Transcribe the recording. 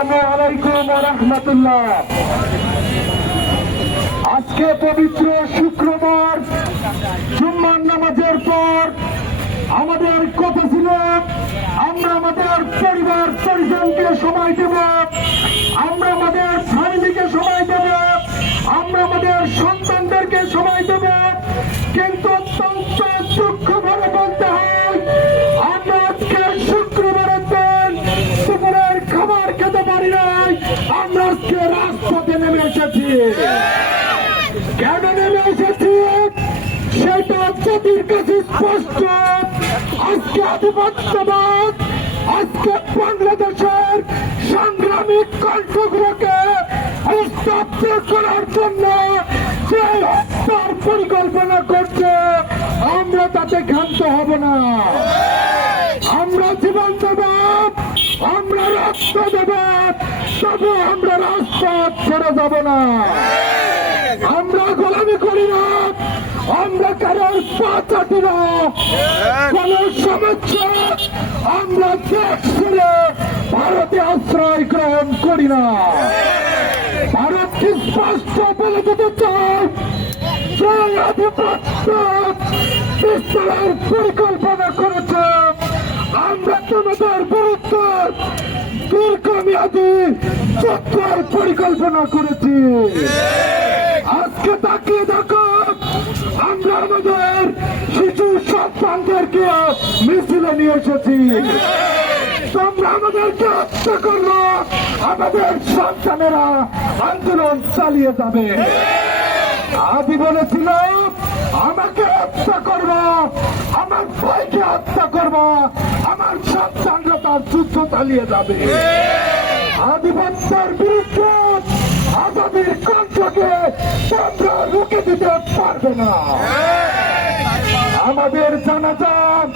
আলাইকুম ওয়া রাহমাতুল্লাহ। আজকে পবিত্র শুক্রবার জুম্মার নামাজের পর আমাদের কথা ছিল আমরা আমাদের পরিবার পরিজনকে সময় দেব, আমরা আমাদের ফ্যামিলিকে সময় দেব, আমরা আমাদের সন্তানদেরকে সময় দেব। কিন্তু অত্যন্ত দুঃখ ভরে বলতে হয় আমরা আজকে শুক্রবারের দিন দুপুরের খাবার খেতে পারি নাই। আমরা আজকে রাজপথে নেমে এসেছি। কেন নেমে এসেছি সেটা জাতির কাছে স্পষ্ট। আজকে আধিপত্যবাদ, আজকে বাংলাদেশের সাংগ্রামিক কণ্ঠগুলোকে স্তব্ধ করার জন্য যে হত্যার পরিকল্পনা করছে আমরা তাতে ক্ষান্ত হব না। আমরা জীবন দেব, আমরা রক্ত দেব, তবু আমরা রাজপথ ছেড়ে যাব না। আমরা গোলামি করি না, আমরা কারোর পা চাটি না। কোন সমস্যা আমরা দেশ ছেড়ে ভারতে আশ্রয় গ্রহণ করি না। ভারতকে স্পষ্ট বলে দিতে চাই যে আধিপত্য বিস্তারের পরিকল্পনা করেছে আমরা তোমাদের বিরুদ্ধে দীর্ঘমেয়াদী যুদ্ধের পরিকল্পনা করেছি। আজকে তাকিয়ে দেখো আমরা আমাদের শিশু সন্তানদেরকে মিছিলে নিয়ে এসেছি। তোমরা আমাদেরকে হত্যা করবো, আমাদের সন্তানেরা আন্দোলন চালিয়ে যাবে। আদি বলেছিল আমাকে হত্যা করবো, আমার ভাইকে হত্যা করবো, আমার সন্তানরা তার যুদ্ধ চালিয়ে যাবে। আধিপত্যের বিরুদ্ধে আজাদির কণ্ঠকে তোমরা রুখে দিতে পারবে না। আমাদের জানাজান